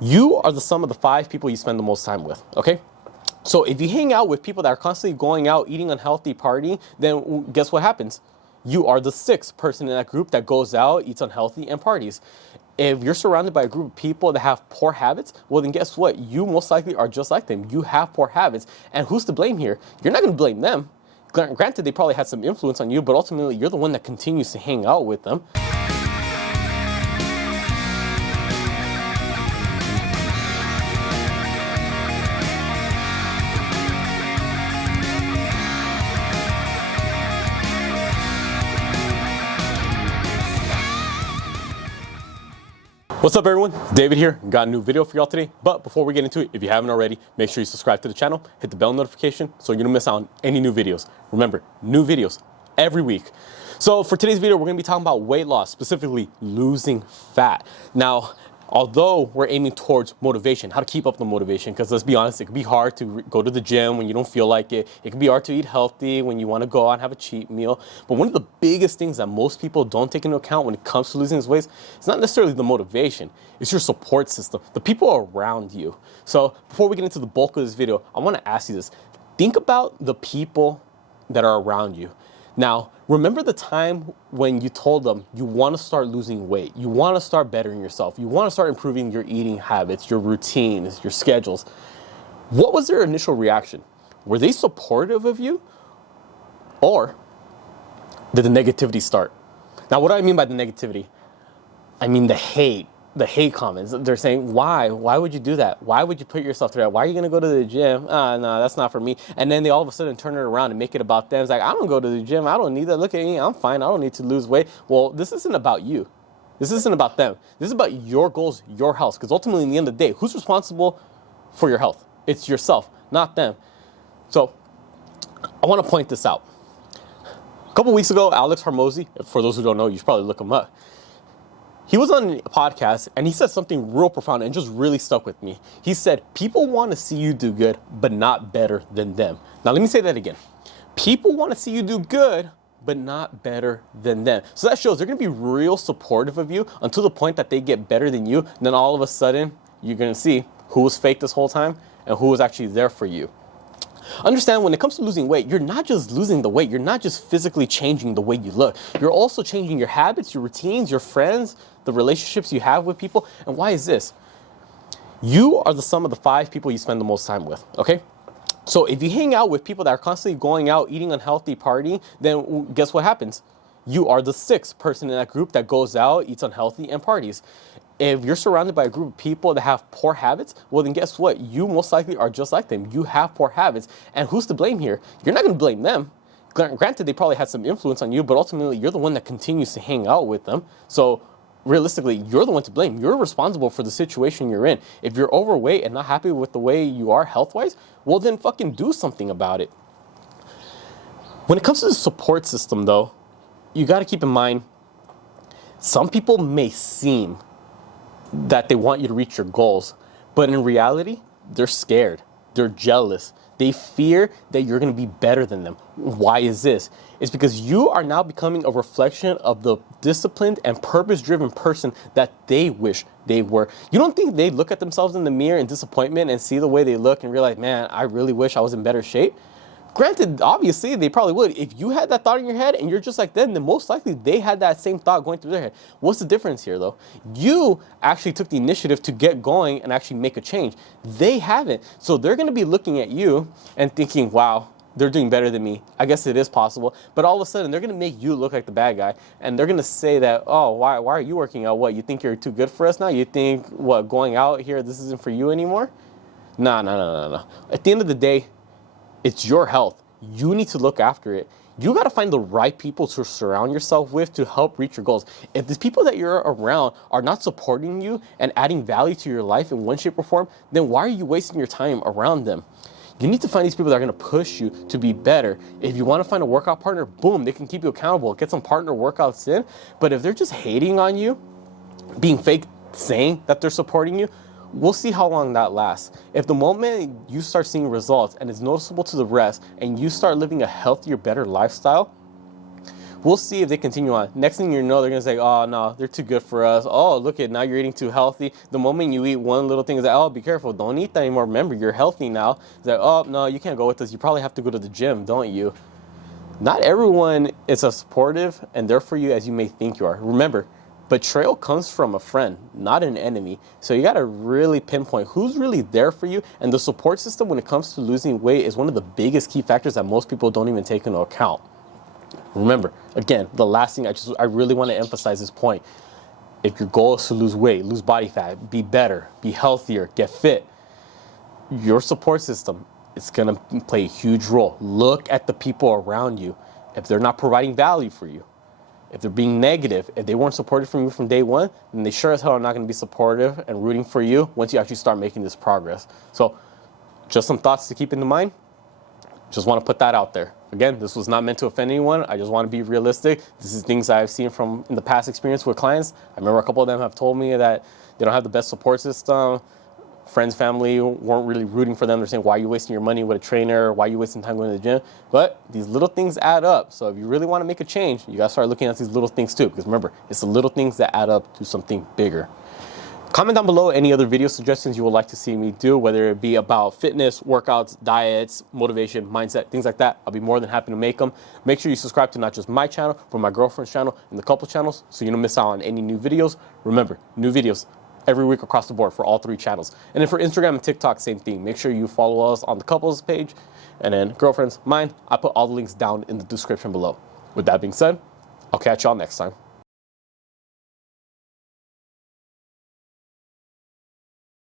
You are the sum of the 5 people you spend the most time with, okay? So if you hang out with people that are constantly going out, eating unhealthy, partying, then guess what happens? You are the 6th person in that group that goes out, eats unhealthy, and parties. If you're surrounded by a group of people that have poor habits, well then guess what? You most likely are just like them. You have poor habits. And who's to blame here? You're not going to blame them. Granted, they probably had some influence on you, but ultimately you're the one that continues to hang out with them. What's up everyone, David here, got a new video for y'all today, but before we get into it, if you haven't already, make sure you subscribe to the channel, hit the bell notification so you don't miss out on any new videos. Remember, new videos every week. So for today's video, we're gonna be talking about weight loss, specifically losing fat. Now, although we're aiming towards motivation, how to keep up the motivation, because let's be honest, it can be hard to go to the gym when you don't feel like it. It can be hard to eat healthy when you want to go out and have a cheat meal. But one of the biggest things that most people don't take into account when it comes to losing this weight, it's not necessarily the motivation, it's your support system, the people around you. So before we get into the bulk of this video, I want to ask you this. Think about the people that are around you. Now, remember the time when you told them you want to start losing weight, you want to start bettering yourself, you want to start improving your eating habits, your routines, your schedules. What was their initial reaction? Were they supportive of you? Or did the negativity start? Now, what do I mean by the negativity? I mean the hate comments. They're saying, why would you do that? Why would you put yourself through that? Why are you going to go to the gym? No, that's not for me. And then they all of a sudden turn it around and make it about them. It's like, I don't go to the gym. I don't need that. Look at me. I'm fine. I don't need to lose weight. Well, this isn't about you. This isn't about them. This is about your goals, your health. Because ultimately, in the end of the day, who's responsible for your health? It's yourself, not them. So I want to point this out. A couple weeks ago, Alex Hormozy, for those who don't know, you should probably look him up. He was on a podcast and he said something real profound and just really stuck with me. He said, people want to see you do good, but not better than them. Now, let me say that again. People want to see you do good, but not better than them. So that shows they're going to be real supportive of you until the point that they get better than you. And then all of a sudden, you're going to see who was fake this whole time and who was actually there for you. Understand, when it comes to losing weight, you're not just losing the weight. You're not just physically changing the way you look. You're also changing your habits, your routines, your friends, the relationships you have with people. And why is this? You are the sum of the 5 people you spend the most time with, okay? So if you hang out with people that are constantly going out, eating unhealthy, partying, then guess what happens? You are the 6th person in that group that goes out, eats unhealthy, and parties. If you're surrounded by a group of people that have poor habits, well then guess what? You most likely are just like them. You have poor habits. And who's to blame here? You're not going to blame them. Granted, they probably had some influence on you, but ultimately you're the one that continues to hang out with them. So realistically, you're the one to blame. You're responsible for the situation you're in. If you're overweight and not happy with the way you are health-wise, well then fucking do something about it. When it comes to the support system though, you got to keep in mind, some people may seem that they want you to reach your goals, but in reality, they're scared, they're jealous, they fear that you're going to be better than them. Why is this? It's because you are now becoming a reflection of the disciplined and purpose-driven person that they wish they were. You don't think they look at themselves in the mirror in disappointment and see the way they look and realize, man, I really wish I was in better shape? Granted, obviously, they probably would. If you had that thought in your head and you're just like them, then most likely they had that same thought going through their head. What's the difference here, though? You actually took the initiative to get going and actually make a change. They haven't. So they're going to be looking at you and thinking, wow, they're doing better than me. I guess it is possible. But all of a sudden, they're going to make you look like the bad guy. And they're going to say that, oh, why are you working out? What, you think you're too good for us now? You think, what, going out here, this isn't for you anymore? No. At the end of the day, it's your health. You need to look after it. You got to find the right people to surround yourself with to help reach your goals. If the people that you're around are not supporting you and adding value to your life in one shape or form, then why are you wasting your time around them? You need to find these people that are going to push you to be better. If you want to find a workout partner, boom, they can keep you accountable. Get some partner workouts in. But if they're just hating on you, being fake, saying that they're supporting you, we'll see how long that lasts. If the moment you start seeing results and it's noticeable to the rest and you start living a healthier, better lifestyle, We'll see if they continue on. Next thing you know, they're gonna say, oh no, they're too good for us. Oh, look at now you're eating too healthy. The moment you eat one little thing, it's like, oh, be careful, don't eat that anymore. Remember, you're healthy now. It's like, oh no, you can't go with us. You probably have to go to the gym, don't you? Not everyone is as supportive and there for you as you may think you are. Remember, betrayal comes from a friend, not an enemy. So you gotta really pinpoint who's really there for you. And the support system when it comes to losing weight is one of the biggest key factors that most people don't even take into account. Remember, again, the last thing I really want to emphasize this point. If your goal is to lose weight, lose body fat, be better, be healthier, get fit, your support system is going to play a huge role. Look at the people around you. If they're not providing value for you, if they're being negative, if they weren't supported from you from day one, then they sure as hell are not going to be supportive and rooting for you once you actually start making this progress. So just some thoughts to keep in mind. Just want to put that out there. Again, this was not meant to offend anyone. I just want to be realistic. This is things I've seen from in the past experience with clients. I remember a couple of them have told me that they don't have the best support system. Friends, family weren't really rooting for them. They're saying, why are you wasting your money with a trainer? Why are you wasting time going to the gym? But these little things add up. So if you really want to make a change, you got to start looking at these little things too. Because remember, it's the little things that add up to something bigger. Comment down below any other video suggestions you would like to see me do, whether it be about fitness, workouts, diets, motivation, mindset, things like that. I'll be more than happy to make them. Make sure you subscribe to not just my channel, but my girlfriend's channel and the couple channels so you don't miss out on any new videos. Remember, new videos every week across the board for all 3 channels. And then for Instagram and TikTok, same thing. Make sure you follow us on the couples page. And then girlfriends, mine, I put all the links down in the description below. With that being said, I'll catch y'all next time.